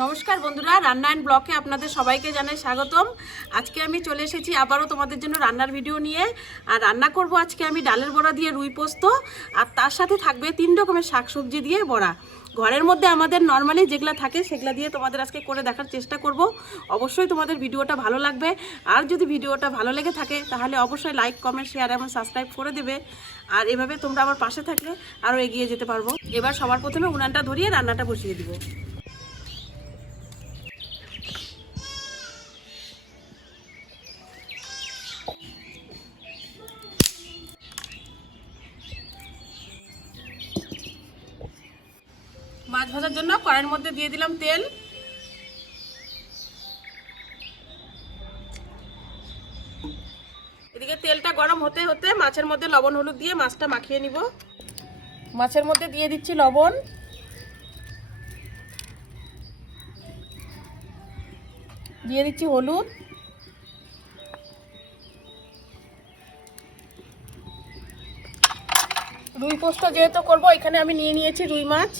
নমস্কার বন্ধুরা, রান্না অ্যান্ড ব্লগে আপনাদের সবাইকে জানাই স্বাগতম। আজকে আমি চলে এসেছি আবারও তোমাদের জন্য রান্নার ভিডিও নিয়ে। আর রান্না করব আজকে আমি ডালের বড়া দিয়ে রুই পোস্ত, আর তার সাথে থাকবে 3 রকমের শাকসবজি দিয়ে বড়া। ঘরের মধ্যে আমাদের নর্মালি যেগুলো থাকে সেগুলো দিয়ে তোমাদের আজকে করে দেখার চেষ্টা করব। অবশ্যই তোমাদের ভিডিওটা ভালো লাগবে। আর যদি ভিডিওটা ভালো লেগে থাকে তাহলে অবশ্যই লাইক, কমেন্ট, শেয়ার এবং সাবস্ক্রাইব করে দেবে। আর এভাবে তোমরা আমার পাশে থাকলে আরও এগিয়ে যেতে পারবো। এবার সবার প্রথমে উনানটা ধরিয়ে রান্নাটা বসিয়ে দিব। মাছ ভাজার জন্য কড়াইয়ের মধ্যে দিয়ে দিলাম তেল। এদিকে তেলটা গরম হতে হতে মাছের মধ্যে লবণ হলুদ দিয়ে মাছটা মাখিয়ে নিব। মাছের মধ্যে দিয়ে দিচ্ছি লবণ, দিয়ে দিচ্ছি হলুদ, রুই পোস্ত যেহেতু করব এখানে আমি নিয়ে নিয়েছি রুই মাছ।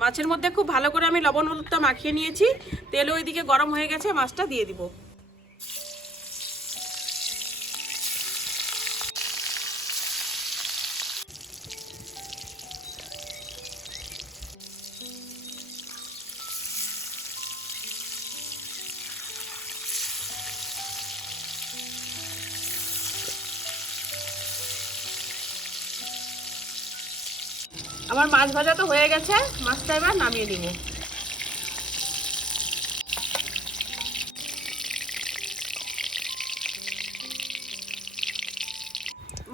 মাছের মধ্যে খুব ভালো করে আমি লবণ হলুদটা মাখিয়ে নিয়েছি। তেল ওইদিকে গরম হয়ে গেছে, মাছটা দিয়ে দিব। আমার মাছ ভাজা তো হয়ে গেছে, মাছটা এবার নামিয়ে নিব।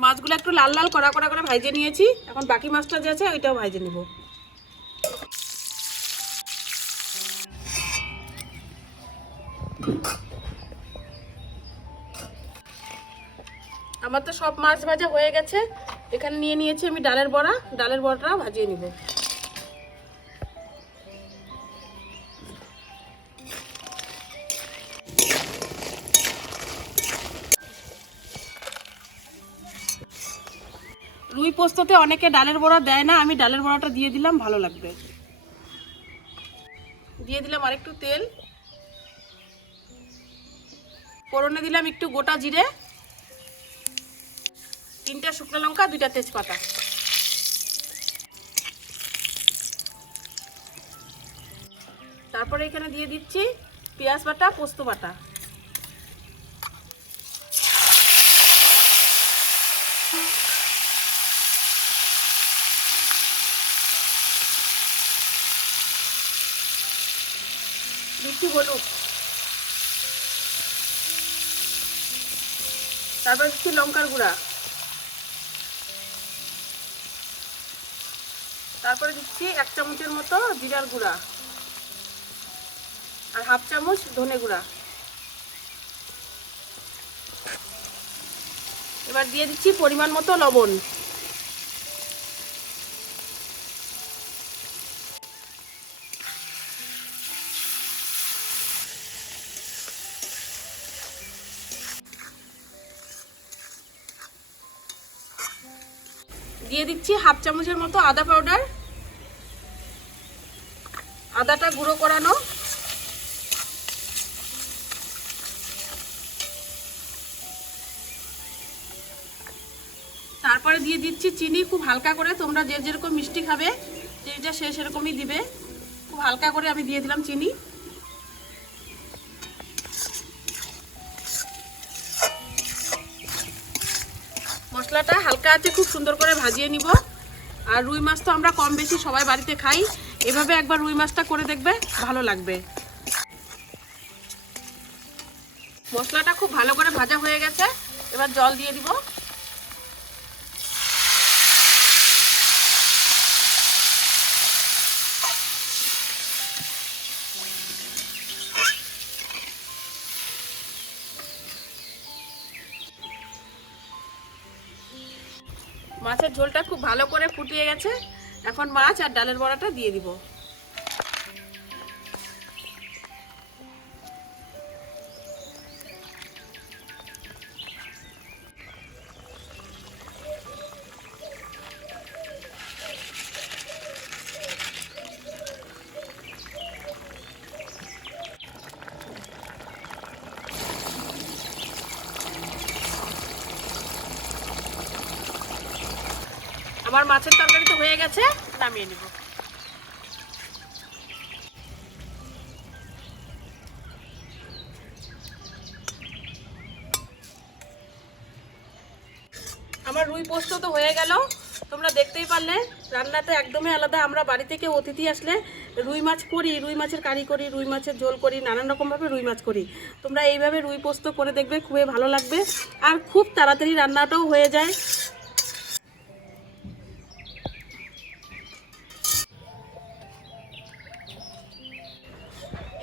মাছগুলো একটু লাল লাল কড়া কড়া করে ভাজে নিয়েছি। এখন বাকি মাছটা যে আছে ওইটাও ভাজে নিব। আমার তো সব মাছ ভাজা হয়ে গেছে। এখানে নিয়ে নিয়েছি আমি ডালের বড়া, ডালের বড়াটাও ভাজিয়ে নিব। রুই পোস্ততে অনেকে ডালের বড়া দেয় না, আমি ডালের বড়াটা দিয়ে দিলাম, ভালো লাগবে। দিয়ে দিলাম আরেকটু তেল, ফোড়নে দিলাম একটু গোটা জিরে, 3টা শুকনো লঙ্কা, 2টা তেজপাতা। তারপরে এখানে দিয়ে দিচ্ছি পেঁয়াজ বাটা, পোস্ত বাটা। দিচ্ছি হলুদ, তারপরে দিচ্ছি লঙ্কার গুঁড়া, তারপরে দিচ্ছি 1 চামচের মতো জিরার গুঁড়া, আর 1/2 চামচ ধনে গুঁড়া। এবার দিয়ে দিচ্ছি পরিমাণ মতো লবণ। দিয়ে দিচ্ছি 1/2 চামচের মতো আদা পাউডার, আদাটা গুঁড়ো করানো। তারপরে দিয়ে দিচ্ছি চিনি, খুব হালকা করে। তোমরা যে যেরকম মিষ্টি খাবে চিনিটা সে সেরকমই দিবে। খুব হালকা করে আমি দিয়ে দিলাম চিনি। মশলাটা হালকা আছে খুব সুন্দর করে ভাজিয়ে নিব। আর রুই মাছ তো আমরা কম বেশি সবাই বাড়িতে খাই, এভাবে একবার রুই মাছটা করে দেখবে, ভালো লাগবে। মশলাটা খুব ভালো করে ভাজা হয়ে গেছে, এবার জল দিয়ে দিব। মাছের ঝোলটা খুব ভালো করে ফুটিয়ে গেছে, এখন মাছ আর ডালের বড়াটা দিয়ে দিব। আমার মাছের তরকারি তো হয়ে গেছে, নামিয়ে নিব। আমার রুই পোস্ত তো হয়ে গেল, তোমরা দেখতেই পারলে। রান্নাটা একদমই আলাদা। আমরা বাড়ি থেকে অতিথি আসলে রুই মাছ করি, রুই মাছের কারি করি, রুই মাছের ঝোল করি, নানান রকমভাবে রুই মাছ করি। তোমরা এইভাবে রুই পোস্ত করে দেখবে, খুবই ভালো লাগবে আর খুব তাড়াতাড়ি রান্নাটাও হয়ে যায়।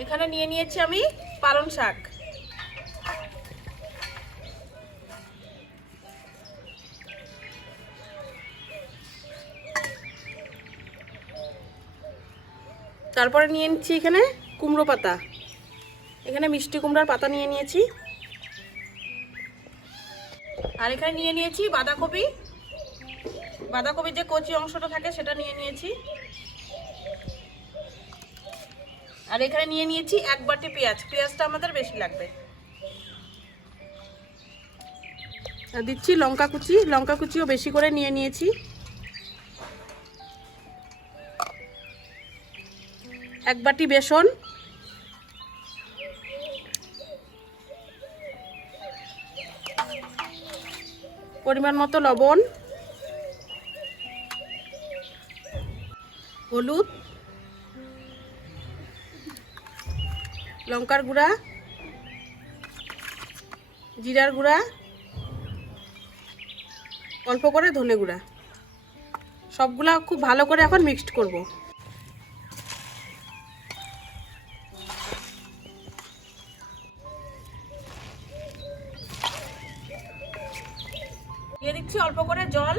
এখানে নিয়ে নিয়েছি আমি পালং শাক। তারপরে নিয়ে নিচ্ছি এখানে কুমড়ো পাতা, এখানে মিষ্টি কুমড়ার পাতা নিয়ে নিয়েছি। আর এখানে নিয়ে নিয়েছি বাঁধাকপি, বাঁধাকপির যে কচি অংশটা থাকে সেটা নিয়ে নিয়েছি। আর এখানে নিয়ে নিয়েছি 1 বাটি পেঁয়াজ, পেঁয়াজটা আমাদের বেশি লাগবে। আর দিচ্ছি লঙ্কা কুচি, লঙ্কা কুচিও বেশি করে নিয়ে নিয়েছি। 1 বাটি বেসন, পরিমাণ মতো লবণ, হলুদ, লঙ্কার গুঁড়া, জিরার গুঁড়া, অল্প করে ধনে গুঁড়া, সবগুলা খুব ভালো করে এখন মিক্সড করব। দিয়ে দিচ্ছি অল্প করে জল।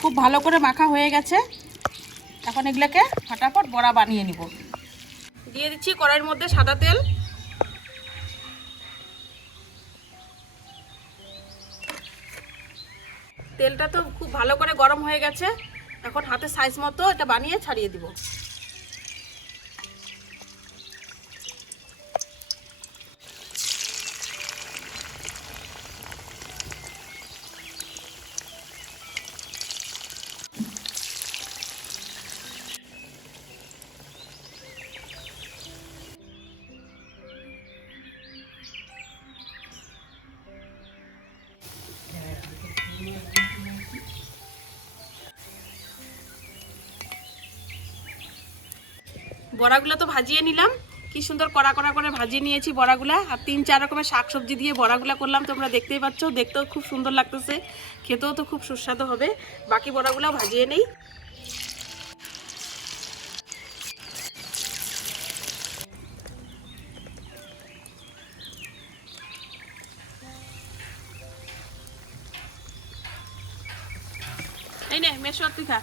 খুব ভালো করে মাখা হয়ে গেছে, এখন এগুলোকে ফটাফট বড়া বানিয়ে নিব। দিয়ে দিচ্ছি কড়াইয়ের মধ্যে সাদা তেল। তেলটা তো খুব ভালো করে গরম হয়ে গেছে, এখন হাতের সাইজ মতো এটা বানিয়ে ছাড়িয়ে দিব। বড়াগুলো তো ভাজিয়ে নিলাম, কি সুন্দর কড়া কড়া করে ভাজিয়ে নিয়েছি বড়াগুলা। আর 3-4 রকমের শাকসবজি দিয়ে বড়াগুলা করলাম, তোমরা দেখতেই পাচ্ছ, দেখতেও খুব সুন্দর লাগতেছে, খেতেও তো খুব সুস্বাদু হবে। বাকি বড়াগুলো ভাজিয়ে নেই। এই নে মেশো, তুই খা,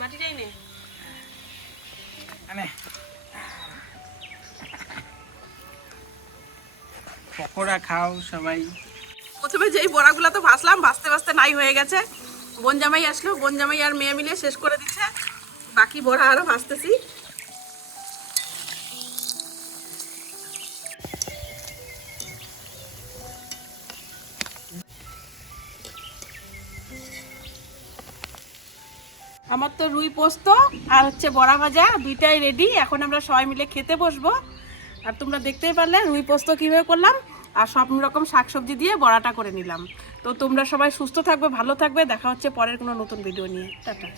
বাটিটাই নে। পকোড়া খাও সবাই। প্রথমে যেই বড়াগুলো তো ভাজলাম, ভাজতে ভাজতে নাই হয়ে গেছে। বোনজামাই আসলো, বোনজামাই আর মেয়ে মিলে শেষ করে দিচ্ছে, বাকি বড়া আরো ভাজতেছি। আমার তো রুই পোস্ত আর হচ্ছে বড়া ভাজা দুইটাই রেডি। এখন আমরা সবাই মিলে খেতে বসবো। আর তোমরা দেখতেই পারলে রুই পোস্ত কীভাবে করলাম, আর সব রকম শাকসবজি দিয়ে বড়াটা করে নিলাম। তো তোমরা সবাই সুস্থ থাকবে, ভালো থাকবে। দেখা হচ্ছে পরের কোনো নতুন ভিডিও নিয়ে। টাটা।